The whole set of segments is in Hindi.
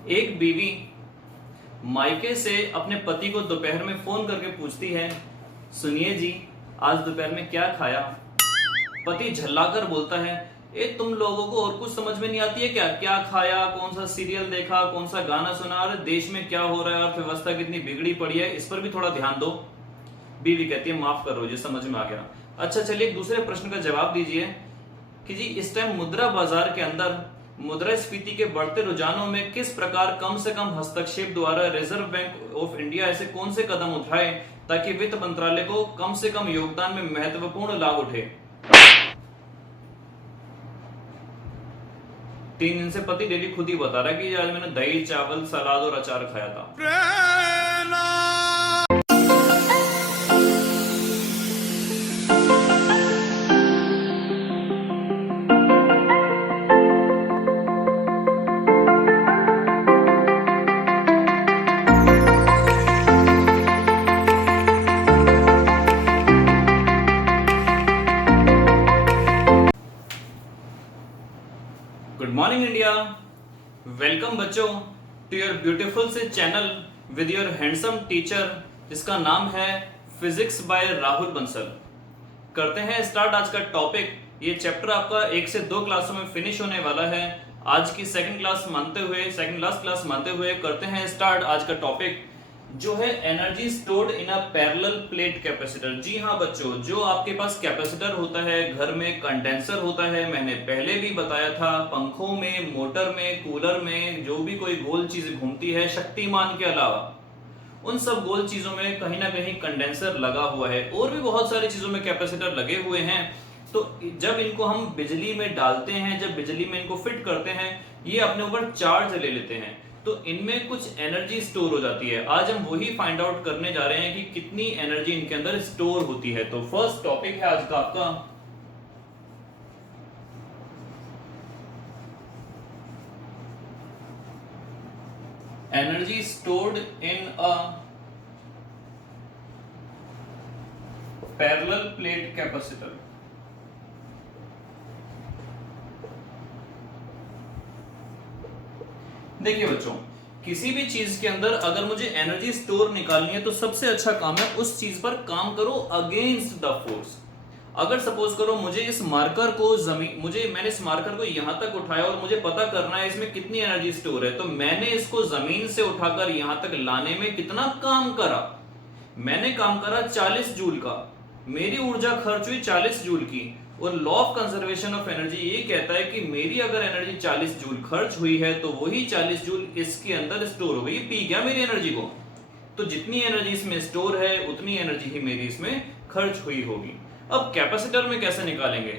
एक बीवी मायके से अपने पति को दोपहर में फोन करके पूछती है, सुनिए जी, आज दोपहर में क्या खाया। पति झल्लाकर बोलता है, ए तुम लोगों को और कुछ समझ में नहीं आती है क्या? क्या खाया, कौन सा सीरियल देखा, कौन सा गाना सुना, अरे देश में क्या हो रहा है, अर्थव्यवस्था कितनी बिगड़ी पड़ी है, इस पर भी थोड़ा ध्यान दो। बीवी कहती है, माफ करो जी, समझ में आ गया। अच्छा चलिए एक दूसरे प्रश्न का जवाब दीजिए कि जी इस टाइम मुद्रा बाजार के अंदर मुद्रास्फीति के बढ़ते रुझानों में किस प्रकार कम से कम हस्तक्षेप द्वारा रिजर्व बैंक ऑफ इंडिया ऐसे कौन से कदम उठाए ताकि वित्त मंत्रालय को कम से कम योगदान में महत्वपूर्ण लाभ उठे। 3 दिन से पति डेली खुद ही बता रहा है कि आज मैंने दही चावल सलाद और अचार खाया था। गुड मॉर्निंग इंडिया, वेलकम बच्चों टू योर ब्यूटीफुल से channel with your handsome teacher जिसका नाम है फिजिक्स बाय राहुल बंसल। करते हैं स्टार्ट आज का टॉपिक। ये चैप्टर आपका 1 से 2 क्लासों में फिनिश होने वाला है। आज की सेकंड लास्ट क्लास मानते हुए करते हैं स्टार्ट आज का टॉपिक जो है energy stored in a parallel plate capacitor. जी हाँ बच्चों, जो आपके पास कैपेसिटर होता है, घर में कंडेंसर होता है, मैंने पहले भी बताया था, पंखों में, मोटर में, कूलर में जो भी कोई गोल चीज घूमती है शक्तिमान के अलावा, उन सब गोल चीजों में कहीं ना कहीं कंडेंसर लगा हुआ है। और भी बहुत सारी चीजों में कैपेसिटर लगे हुए हैं। तो जब इनको हम बिजली में डालते हैं, जब बिजली में इनको फिट करते हैं, ये अपने ऊपर चार्ज ले लेते हैं, तो इनमें कुछ एनर्जी स्टोर हो जाती है। आज हम वही फाइंड आउट करने जा रहे हैं कि कितनी एनर्जी इनके अंदर स्टोर होती है। तो फर्स्ट टॉपिक है आज का आपका energy stored in a parallel plate capacitor. देखिए बच्चों, किसी भी चीज के अंदर अगर मुझे एनर्जी स्टोर निकालनी है तो सबसे अच्छा काम है उस चीज पर काम करो अगेंस्ट द फोर्स। अगर सपोज करो मैंने इस मार्कर को यहां तक उठाया और मुझे पता करना है इसमें कितनी एनर्जी स्टोर है, तो मैंने इसको जमीन से उठाकर यहां तक लाने में कितना काम करा। मैंने काम करा 40 जूल का, मेरी ऊर्जा खर्च हुई 40 जूल की। और law of conservation of energy ये कहता है कि मेरी अगर एनर्जी 40 जूल खर्च हुई है तो वही 40 जूल इसके अंदर स्टोर हो गई, पी गया मेरी एनर्जी को। तो जितनी एनर्जी इसमें स्टोर है उतनी एनर्जी ही मेरी इसमें खर्च हुई होगी। अब कैपेसिटर में कैसे निकालेंगे?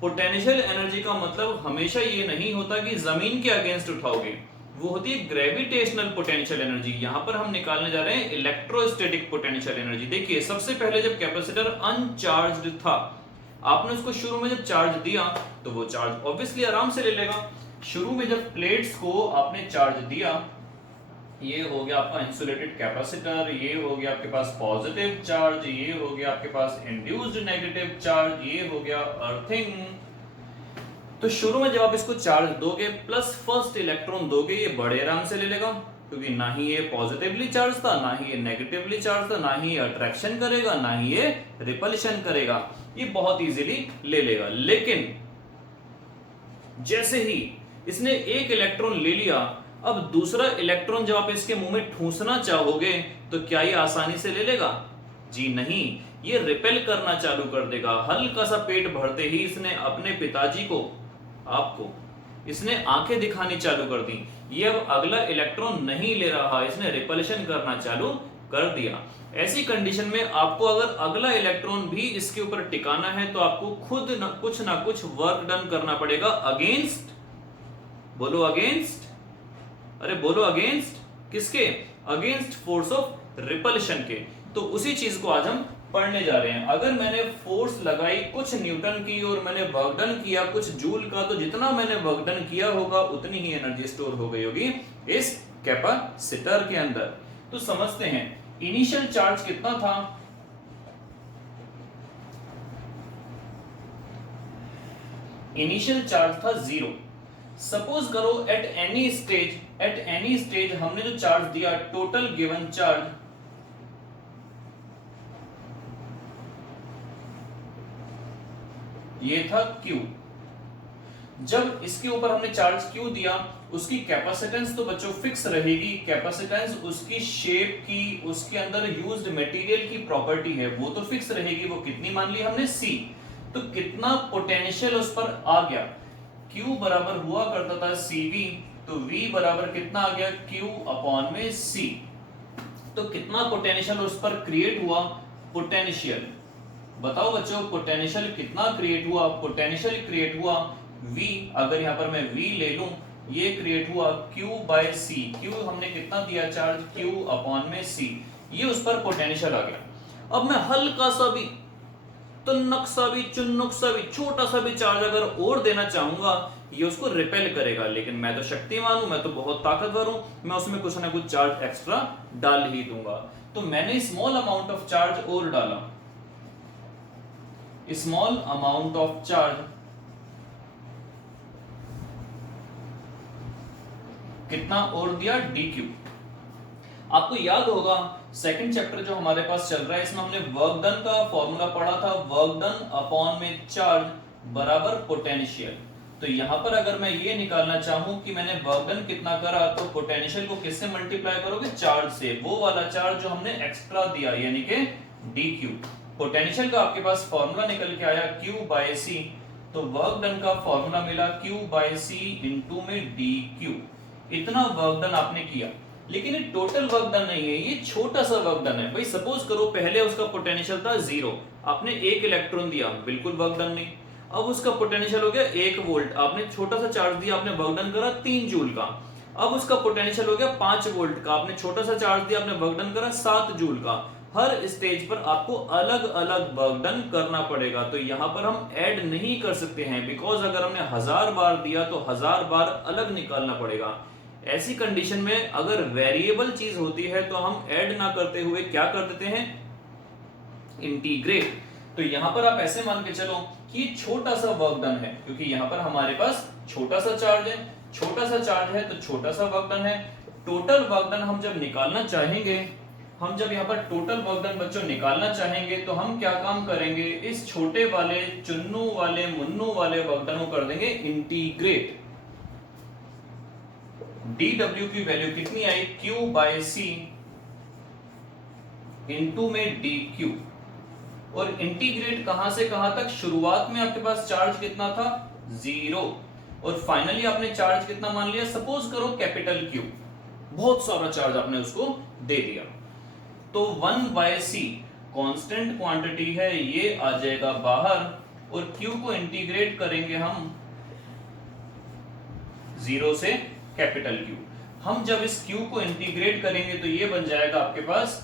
पोटेंशियल एनर्जी का मतलब हमेशा ये नहीं होता कि जमीन के अगेंस्ट उठाओगे, वो होती है ग्रेविटेशनल पोटेंशियल एनर्जी। यहां पर हम निकालने जा रहे हैं इलेक्ट्रोस्टैटिक पोटेंशियल एनर्जी। देखिए सबसे पहले जब कैपेसिटर अनचार्ज्ड था, आपने उसको शुरू में जब चार्ज दिया तो वो चार्ज ऑब्वियसली आराम से ले लेगा। शुरू में जब प्लेट्स को आपने चार्ज दिया, ये हो गया आपका इंसुलेटेड कैपेसिटर, ये हो गया आपके पास पॉजिटिव चार्ज, ये हो गया आपके पास इंड्यूस्ड नेगेटिव चार्ज, ये हो गया अर्थिंग। तो शुरू में जब आप इसको चार्ज दोगे प्लस फर्स्ट इलेक्ट्रॉन दोगे, ये बड़े आराम से ले लेगा क्योंकि ना ही ये पॉजिटिवली चार्ज था, ना ही ये नेगेटिवली चार्ज था, ना ही ये अट्रैक्शन करेगा, ना ही ये रिपल्शन करेगा, ये बहुत इजीली ले लेगा। लेकिन जैसे ही इसने एक इलेक्ट्रॉन ले लिया, अब दूसरा इलेक्ट्रॉन जब आप इसके मुंह में ठूंसना चाहोगे तो क्या ये आसानी से ले लेगा? जी नहीं, ये रिपेल करना चालू कर देगा। हल्का सा पेट भरते ही इसने अपने पिताजी को, आपको, इसने आंखें दिखानी चालू कर दी। ये अब अगला इलेक्ट्रॉन नहीं ले रहा, इसने रिपल्शन करना चालू कर दिया। ऐसी कंडीशन में आपको अगर अगला इलेक्ट्रॉन भी इसके ऊपर टिकाना है तो आपको खुद ना कुछ वर्क डन करना पड़ेगा अगेंस्ट, बोलो अगेंस्ट, अरे बोलो अगेंस्ट किसके? अगेंस्ट फोर्स ऑफ रिपल्शन के। तो उसी चीज को आज हम पढ़ने जा रहे हैं। अगर मैंने फोर्स लगाई कुछ न्यूटन की और मैंने वर्क डन किया कुछ जूल का, तो जितना मैंने वर्क डन किया होगा उतनी ही एनर्जी स्टोर हो गई होगी इस कैपेसिटर के अंदर। तो समझते हैं इनिशियल चार्ज कितना था। इनिशियल चार्ज था 0। सपोज करो एट एनी स्टेज हमने जो चार्ज दिया, टोटल गिवन चार्ज ये था Q। जब इसके ऊपर हमने चार्ज Q दिया, उसकी कैपेसिटेंस तो बच्चों फिक्स रहेगी। कैपेसिटेंस उसकी शेप की, उसके अंदर यूज्ड मटेरियल की प्रॉपर्टी है, वो तो फिक्स रहेगी। वो कितनी मान ली हमने? C। तो कितना पोटेंशियल उस पर आ गया? Q बराबर हुआ करता था CV, तो V बराबर कितना आ गया? Q अपॉन में C। तो कितना पोटेंशियल उस पर क्रिएट हुआ? पोटेंशियल बताओ बच्चों, पोटेंशियल कितना क्रिएट हुआ? पोटेंशियल क्रिएट हुआ V, अगर यहां पर मैं V ले लूं, ये क्रिएट हुआ Q बाय C। Q हमने कितना दिया चार्ज? Q अपॉन में C। ये उस पर पोटेंशियल आ गया। अब मैं हल्का सा भी, तुन्नक सा भी, चुन्नुक सा भी, छोटा सा भी चार्ज अगर और देना चाहूंगा, ये उसको रिपेल करेगा। लेकिन मैं तो शक्तिमान हूं, मैं तो बहुत ताकतवर हूं, मैं उसमें कुछ ना कुछ चार्ज एक्स्ट्रा डाल ही दूंगा। तो मैंने स्मॉल अमाउंट ऑफ चार्ज और डाला, स्मॉल अमाउंट ऑफ चार्ज कितना और दिया? dq। आपको याद होगा सेकंड चैप्टर जो हमारे पास चल रहा है, इसमें हमने वर्क डन का फॉर्मूला पढ़ा था, वर्क डन अपॉन में चार्ज बराबर पोटेंशियल। तो यहां पर अगर मैं ये निकालना चाहूं कि मैंने वर्क डन कितना करा, तो पोटेंशियल को किससे मल्टीप्लाई करोगे? चार्ज से, वो वाला चार्ज जो हमने एक्स्ट्रा दिया, यानी कि dq। पोटेंशियल का आपके पास फॉर्मूला निकल के आया Q बाय C, तो वर्क डन का फॉर्मूला मिला Q बाय C इंटू में dq। इतना वर्क डन आपने किया, लेकिन ये टोटल वर्क डन नहीं है, ये छोटा सा वर्क डन है। भाई सपोज करो पहले उसका पोटेंशियल था 0, आपने 1 इलेक्ट्रॉन दिया, बिल्कुल वर्क डन नहीं। अब उसका पोटेंशियल हो गया 1 वोल्ट, आपने छोटा सा चार्ज दिया, आपने वर्क डन करा 3 जूल का। अब उसका पोटेंशियल हो गया 5 वोल्ट का, आपने छोटा सा चार्ज दिया, आपने वर्क डन करा 7 जूल का। हर स्टेज पर आपको अलग अलग वर्क डन करना पड़ेगा। तो यहां पर हम ऐड नहीं कर सकते हैं, बिकॉज अगर हमने 1000 बार दिया तो 1000 बार अलग निकालना पड़ेगा। ऐसी कंडीशन में अगर वेरिएबल चीज होती है तो हम ऐड ना करते हुए क्या कर देते हैं? इंटीग्रेट। तो यहां पर आप ऐसे मान के चलो कि छोटा सा वर्क डन है, क्योंकि यहां पर हमारे पास छोटा सा चार्ज है, छोटा सा चार्ज है तो छोटा सा वर्क डन है। टोटल वर्क डन हम जब निकालना चाहेंगे, हम जब यहाँ पर टोटल वर्क डन बच्चों निकालना चाहेंगे, तो हम क्या काम करेंगे? इस छोटे वाले चुन्नू वाले मुन्नू वाले वर्क डन को कर देंगे इंटीग्रेट। dw की वैल्यू कितनी आई? Q बाय C इंटू में dq। और इंटीग्रेट कहां से कहां तक? शुरुआत में आपके पास चार्ज कितना था? 0, और फाइनली आपने चार्ज कितना मान लिया? सपोज करो कैपिटल Q, बहुत सारा चार्ज आपने उसको दे दिया। तो 1 बाय C कांस्टेंट क्वांटिटी है, ये आ जाएगा बाहर, और Q को इंटीग्रेट करेंगे हम 0 से कैपिटल Q। हम जब इस Q को इंटीग्रेट करेंगे तो ये बन जाएगा आपके पास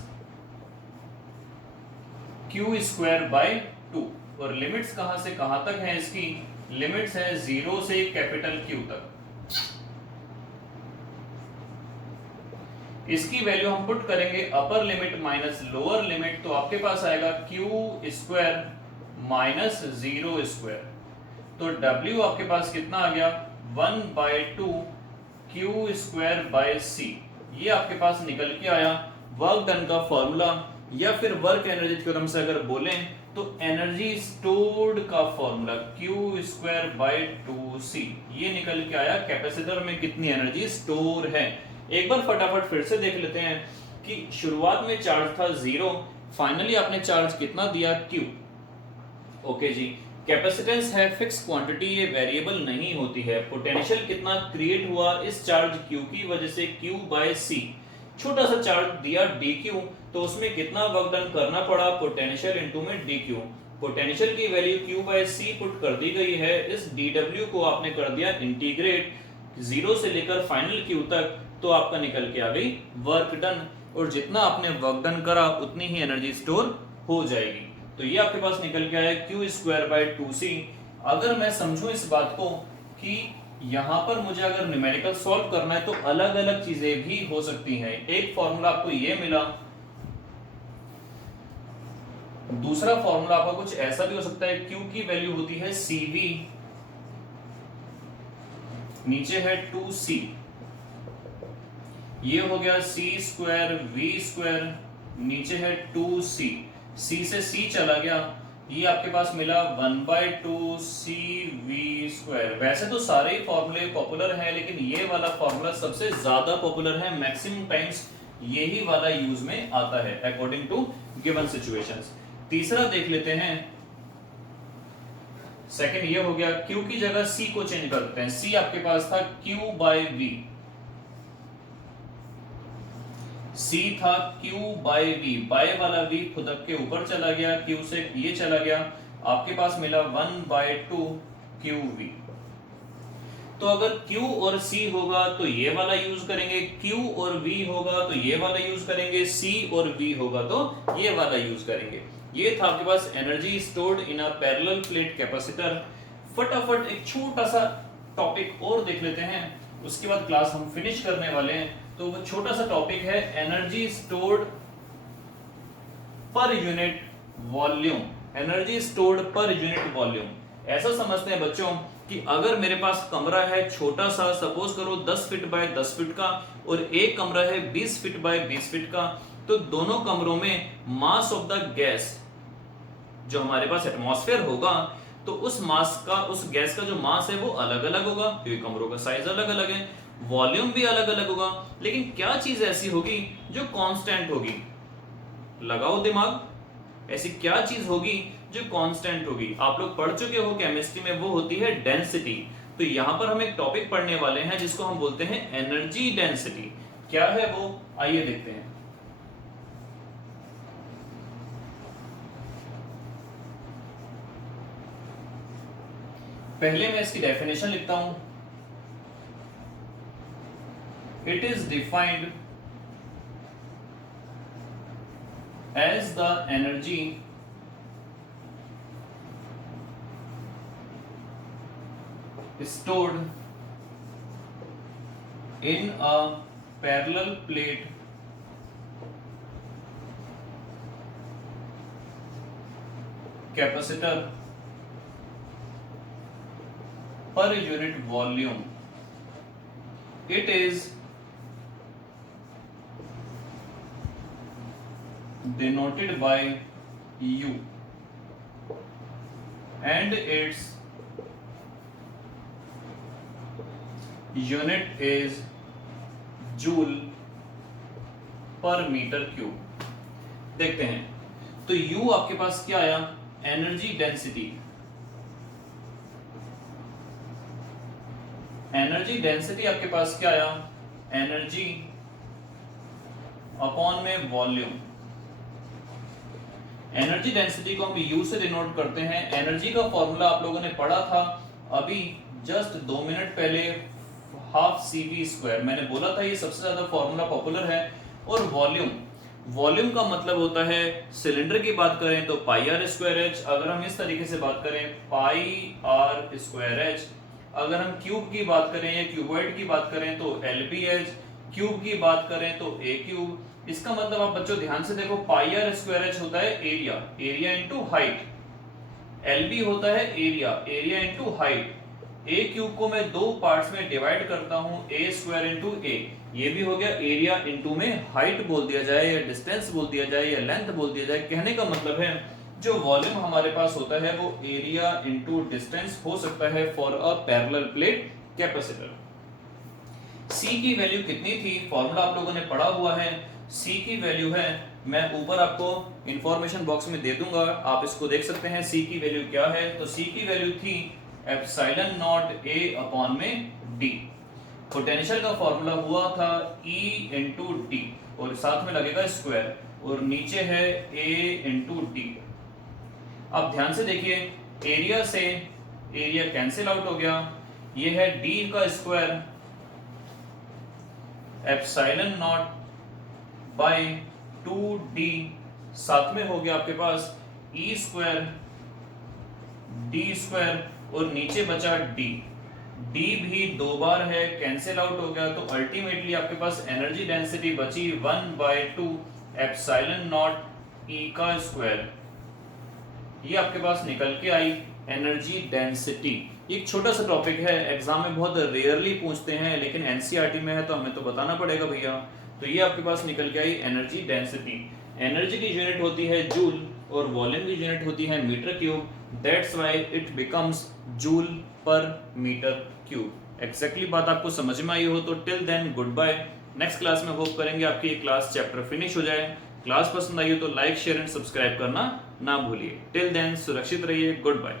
Q स्क्वायर बाय 2। और लिमिट्स कहां से कहां तक है इसकी? लिमिट्स है 0 से कैपिटल Q तक। इसकी वैल्यू हम पुट करेंगे upper limit minus lower limit, तो आपके पास आएगा Q स्क्वायर माइनस 0 स्क्वायर। तो W आपके पास कितना आ गया? 1 by 2 Q square by C। ये आपके पास निकल के आया वर्क डन का फॉर्मूला, या फिर वर्क एनर्जी थ्योरम से अगर बोलें तो एनर्जी स्टोर्ड का formula Q square bye 2C। ये निकल के आया कैपेसिटर में कितनी एनर्जी स्टोर है। एक बार फटाफट फिर से देख लेते हैं कि शुरुआत में चार्ज था 0, फाइनली आपने चार्ज कितना दिया? Q। ओके जी, कैपेसिटेंस है फिक्स क्वांटिटी, ये वेरिएबल नहीं होती है। पोटेंशियल कितना क्रिएट हुआ इस चार्ज Q की वजह से? Q by C। छोटा सा चार्ज दिया dq, तो उसमें कितना वर्क डन करना पड़ा? पोटेंशियल इनटू में dq। पोटेंशियल की value Q by C put कर दी गई है, इस dw को आपने कर दिया इंटीग्रेट 0 से लेकर फाइनल Q तक, तो आपका निकल के आ गई वर्क डन। और जितना आपने वर्क डन करा उतनी ही एनर्जी स्टोर हो जाएगी। तो ये आपके पास निकल के आया Q स्क्वायर बाय 2C। अगर मैं समझूं इस बात को कि यहां पर मुझे अगर न्यूमेरिकल सॉल्व करना है तो अलग अलग चीजें भी हो सकती हैं। एक फॉर्मूला आपको ये मिला, दूसरा फॉर्मूला आपका कुछ ऐसा भी हो सकता है, Q की वैल्यू होती है CV नीचे है 2c, ये हो गया c स्क्वायर v स्क्वायर, नीचे है 2c, c से c चला गया, ये आपके पास मिला 1/2 cv²। वैसे तो सारे ही फॉर्मूले पॉपुलर हैं, लेकिन ये वाला फॉर्मूला सबसे ज्यादा पॉपुलर है, मैक्सिमम टाइम्स यही वाला यूज में आता है अकॉर्डिंग टू गिवन सिचुएशंस। तीसरा देख लेते हैं, सेकंड ये हो गया, q की जगह c को चेंज करते हैं। c आपके पास था q/v, c था q/v, बाय वाला v खुदक के ऊपर चला गया, q से ये चला गया, आपके पास मिला 1/2 qv। तो अगर q और c होगा तो ये वाला यूज करेंगे, q और v होगा तो ये वाला यूज करेंगे, c और v होगा तो ये वाला यूज करेंगे। ये था आपके पास energy stored in a parallel plate capacitor. फटाफट एक छोटा सा टॉपिक और देख लेते हैं, उसके बाद क्लास हम फिनिश करने वाले हैं। तो वो छोटा सा टॉपिक है energy stored per unit volume. Energy stored per unit volume, ऐसा समझते हैं बच्चों कि अगर मेरे पास कमरा है छोटा सा, सपोज करो 10 फीट बाय 10 फीट का, और एक कमरा है 20 फीट बाय 20 फीट का, तो दोनों कमरों में मास ऑफ द गैस जो हमारे पास एटमॉस्फेयर होगा, तो उस मास का, उस गैस का जो मास है वो अलग अलग होगा, क्योंकि कमरों का साइज अलग अलग है, वॉल्यूम भी अलग अलग होगा। लेकिन क्या चीज ऐसी होगी जो कांस्टेंट होगी? लगाओ दिमाग, ऐसी क्या चीज होगी जो कांस्टेंट होगी? आप लोग पढ़ चुके हो केमिस्ट्री में, वो होती है डेंसिटी। तो यहां पर हम एक टॉपिक पढ़ने वाले हैं जिसको हम बोलते हैं एनर्जी डेंसिटी। क्या है वो, आइए देखते हैं। पहले मैं इसकी डेफिनेशन लिखता हूं। It is defined as the energy stored in a parallel plate capacitor per unit volume. It is denoted by U and its unit is joule per meter cube. देखते हैं, तो U आपके पास क्या आया, एनर्जी डेंसिटी। एनर्जी डेंसिटी आपके पास क्या आया, एनर्जी अपॉन में वॉल्यूम। एनर्जी डेंसिटी को हम U से डिनोट करते हैं। एनर्जी का फॉर्मूला आप लोगों ने पढ़ा था अभी जस्ट 2 मिनट पहले, हाफ cv²। मैंने बोला था ये सबसे ज्यादा फॉर्मूला पॉपुलर है। और वॉल्यूम, वॉल्यूम का मतलब होता है, सिलेंडर की बात करें तो πr²h, अगर हम इस तरीके से बात करें πr²h, अगर हम क्यूब की बात करें या क्यूबॉइड की बात करें तो lbh, क्यूब की बात करें तो a क्यूब। इसका मतलब आप बच्चों ध्यान से देखो, πr²h होता है area, area into height, lb होता है area, area into height. a cube को मैं दो पार्ट्स में डिवाइड करता हूं, a² इनटू a, ये भी हो गया एरिया इनटू में हाइट बोल दिया जाए या डिस्टेंस बोल दिया जाए या लेंथ बोल दिया जाए। कहने का मतलब है जो वॉल्यूम हमारे पास होता है वो एरिया इनटू डिस्टेंस हो सकता है for a parallel plate capacitor. C की वैल्यू कितनी थी, फॉर्मूला आप लोगों ने पढ़ा हुआ है। C की वैल्यू है, मैं ऊपर आपको इंफॉर्मेशन बॉक्स में दे दूंगा, आप इसको देख सकते हैं C की वैल्यू क्या है। तो C की वैल्यू थी एप्सिलॉन नॉट A अपॉन में D। पोटेंशियल का फॉर्मूला हुआ था E इंटू D, और साथ में लगेगा स्क्वायर, और नीचे है A इंटू D। अब ध्यान से देखिए, एरिया से एरिया कैंसिल आउट हो गया, ये है D का square epsilon not bye 2D, साथ में हो गया आपके पास E² D², और नीचे बचा D। D भी दो बार है, कैंसिल आउट हो गया, तो अल्टीमेटली आपके पास एनर्जी डेंसिटी बची 1/2 एप्सिलॉन नॉट E का स्क्वायर। ये आपके पास निकल के आई एनर्जी डेंसिटी। ये एक छोटा सा टॉपिक है, एग्जाम में बहुत रेयरली पूछते हैं, लेकिन एनसीईआरटी में है तो हमें तो बताना पड़ेगा भैया। तो ये आपके पास निकल के आई एनर्जी डेंसिटी। एनर्जी की यूनिट होती है जूल और वॉल्यूम की यूनिट होती है metre cube. That's why it becomes joule per metre cube. Exactly बात आपको समझ में आई हो तो till then good bye. Next class में होप करेंगे आपकी ये क्लास चैप्टर फिनिश हो जाए। क्लास पसंद आई हो तो लाइक शेयर एंड सब्सक्राइब करना ना भूलिए। टिल देन सुरक्षित रहिए, गुड बाय।